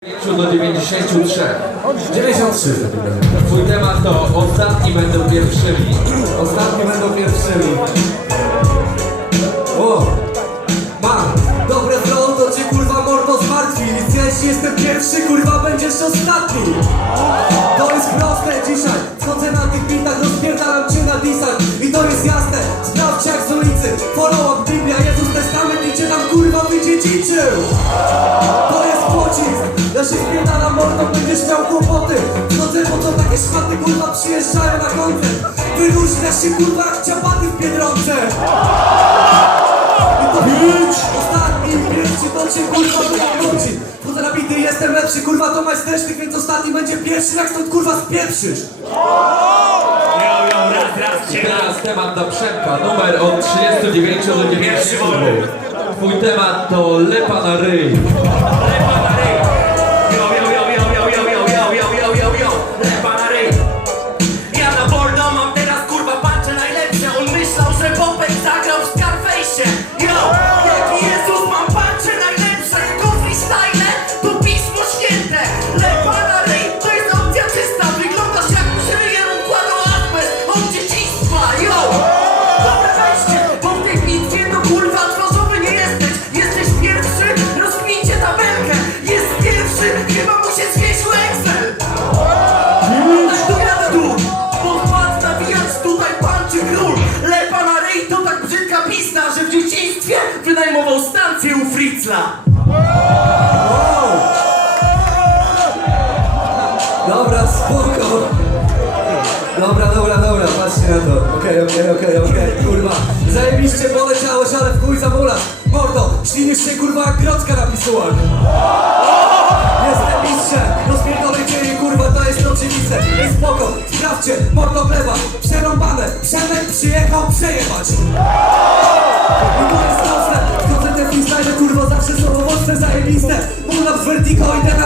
5 do 93. 93 w takim razie. Twój temat to ostatni będą pierwszymi. Ostatni będą pierwszymi. O! Mam! Dobre flow to cię kurwa mordo zmartwi. Jeśli jestem pierwszy, kurwa będziesz ostatni. Wpierdalam mordo, będziesz miał kłopoty. Chodzę po co takie szmaty kurwa przyjeżdżają na koncert. Wyróżnia się kurwa jak ciapaty w Biedronce. I to bić! Ostatni pierwszy to cię kurwa wywróci Chodzę na bity, jestem lepszy, kurwa to majstersztyk Więc ostatni będzie pierwszy, jak stąd kurwa spieprzysz Yo, yo, raz, raz, cię raz. Teraz temat do Przemka. Numer od 39 do 90. Twój temat to na. Lepa na ryj. Fritzla. Dobra, spoko. Dobra, dobra, dobra, patrzcie na to. Okej, okej, okej, okej, kurwa. Zajebiście poleciałeś, ale w chuj zamulasz Mordo, ślinisz się kurwa jak Grodzka na pisułach. Jestem mistrzem, rozpierdolę cię i kurwa to jest oczywiste. Ej spoko, sprawdźcie, mordo gleba Przerąbane, Przemek przyjechał przejechać. I jest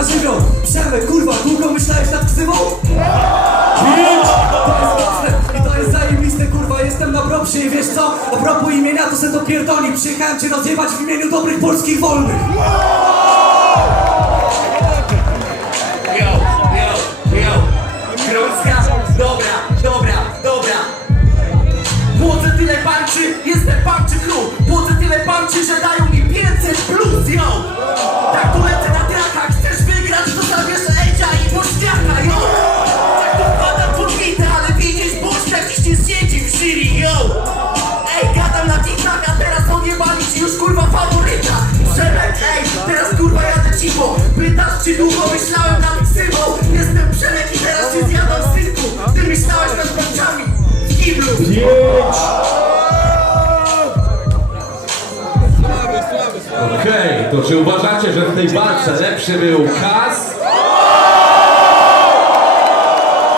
na Przemek, kurwa, długo myślałeś nad ksywą? To jest proste i to jest zajebiste, kurwa, jestem na propsie i wiesz co? A propos imienia to se to pierdoli Przyjechałem cię rozjebać w imieniu dobrych polskich wolnych Yo, yo, yo. Królska? Dobra, dobra, dobra. Płodzę tyle panczy, jestem panczy król. Płodzę tyle panczy, że dają mi Czy długo myślałem nad ksywą? Jestem Przemek i teraz się zjadam synku. Ty myślałeś nad bączami w kiblu. Okej, to czy uważacie, że w tej walce lepszy był Kas